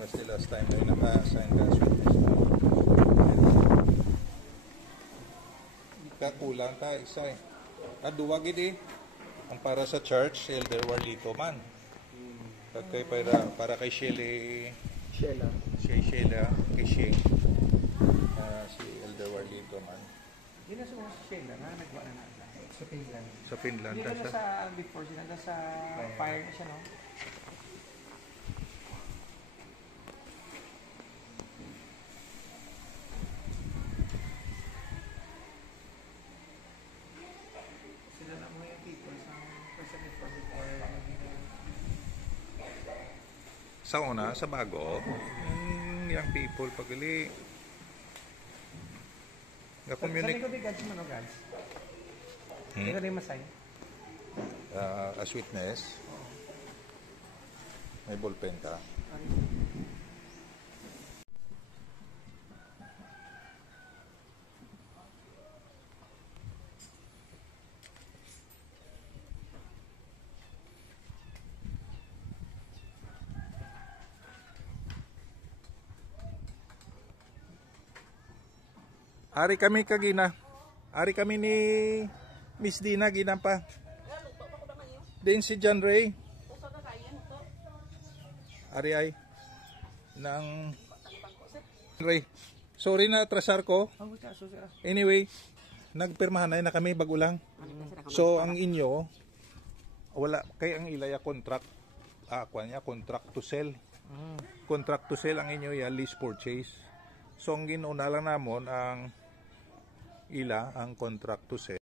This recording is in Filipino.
was the last time ay naka-sign ka sweetness na. Kakulang ka isa eh. Duwag ini ang para sa church Elder Warlito man. Kay para kay Sheila kay Sheng. Si Elder Warlito man. Hindi na sa Sheila na nagwa na sa Finland. Sa Finland hindi na sa before sila sa fire na siya no. Sila na mo yung people sa before sa una, sa bago, young people pagali communicate. Saan ko bigads mo no gads? Hindi ka rin masay? A sweetness. May ballpen ka. Ari kami kagina. Ari kami ni Miss Dina ginampa. Din si John Ray. Ari ay nang Ray. Sorry na atrasar ko. Anyway, nagpirmahan na kami bagulang. So ang inyo wala kay ang ilaya contract contract to sell. Contract to sell ang inyo ya lease purchase. So ang ginuna lang namon ang ila ang contract to sell.